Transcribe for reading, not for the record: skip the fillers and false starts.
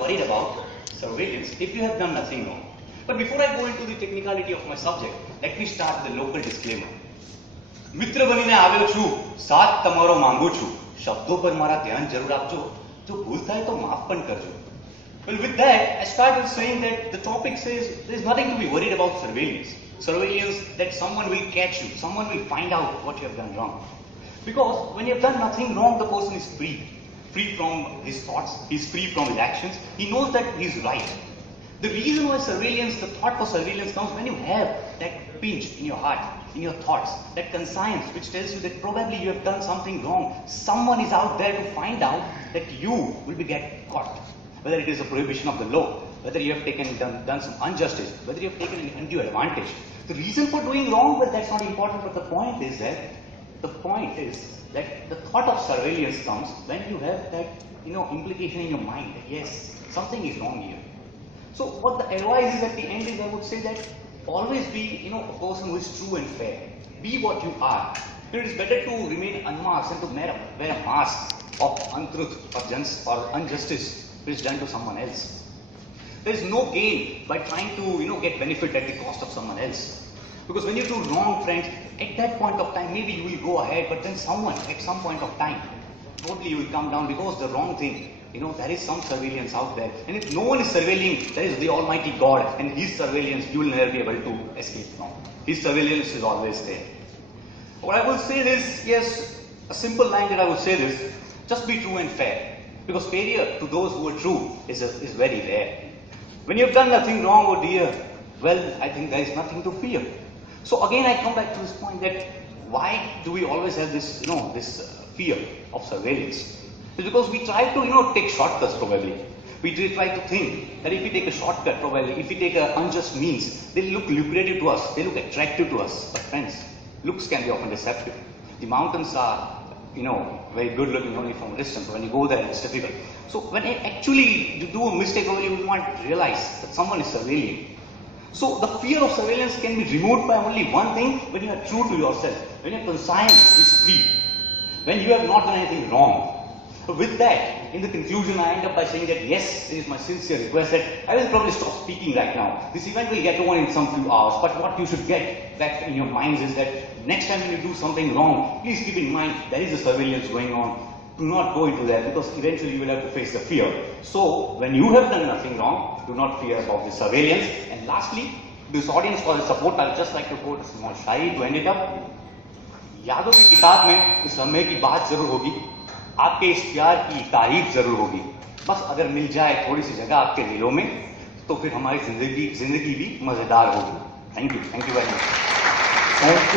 worried about surveillance if you have done nothing wrong. But before I go into the technicality of my subject, let me start with the local disclaimer. મિત્ર બનીને આવ્યો છું, સાથ તમારો માંગુ છું, શબ્દો પર મારા ધ્યાન જરૂર આપજો, જો ભૂલ થાય તો માફ પણ કરજો. Well, with that, I start with saying that the topic says there's nothing to be worried about surveillance. Surveillance that someone will catch you, someone will find out what you have done wrong. Because when you have done nothing wrong, the person is free. Free from his thoughts, he's free from his actions, he knows that he's right. The reason why surveillance, the thought for surveillance comes when you have that pinch in your heart, in your thoughts, that conscience which tells you that probably you have done something wrong. Someone is out there to find out that you will be get caught. Whether it is a prohibition of the law, whether you have done some injustice, whether you have taken an undue advantage. The reason for doing wrong, well, that's not important, but the point is that the thought of surveillance comes when you have that, implication in your mind that yes, something is wrong here. So what the advice is at the end is, I would say that always be, a person who is true and fair. Be what you are. It is better to remain unmasked and to wear a mask of untruth or injustice which is done to someone else. There is no gain by trying to, get benefit at the cost of someone else. Because when you do wrong, friends, at that point of time, maybe you will go ahead, but then someone, at some point of time, totally you will come down because the wrong thing. There is some surveillance out there. And if no one is surveilling, there is the Almighty God, and His surveillance you will never be able to escape from. His surveillance is always there. What I will say is, yes, a simple line that I would say is, just be true and fair. Because failure to those who are true is very rare. When you have done nothing wrong, oh dear, well, I think there is nothing to fear. So again, I come back to this point that why do we always have this, this fear of surveillance? It's because we try to, take shortcuts probably. We try to think that if we take a shortcut probably, if we take an unjust means, they look lucrative to us, they look attractive to us. But friends, looks can be often deceptive. The mountains are, very good looking only from a distance. When you go there, it's difficult. So when actually you do a mistake, you will not realize that someone is surveilling. So the fear of surveillance can be removed by only one thing: when you are true to yourself, when your conscience is free, when you have not done anything wrong. So with that, in the conclusion, I end up by saying that yes, it is my sincere request that I will probably stop speaking right now. This event will get over in some few hours, but what you should get back in your minds is that next time when you do something wrong, please keep in mind there is a surveillance going on. Do not go into that, because eventually you will have to face the fear. So when you have done nothing wrong, do not fear about the surveillance. And lastly, this audience for the support, I would just like to quote a small shairi to end it up. यादों की किताब में इस समय की बात जरूर होगी, आपके इस प्यार की तारीफ जरूर होगी, बस अगर मिल जाए थोड़ी सी जगह आपके दिलों में, तो फिर हमारी जिंदगी भी मजेदार होगी. Thank you very much.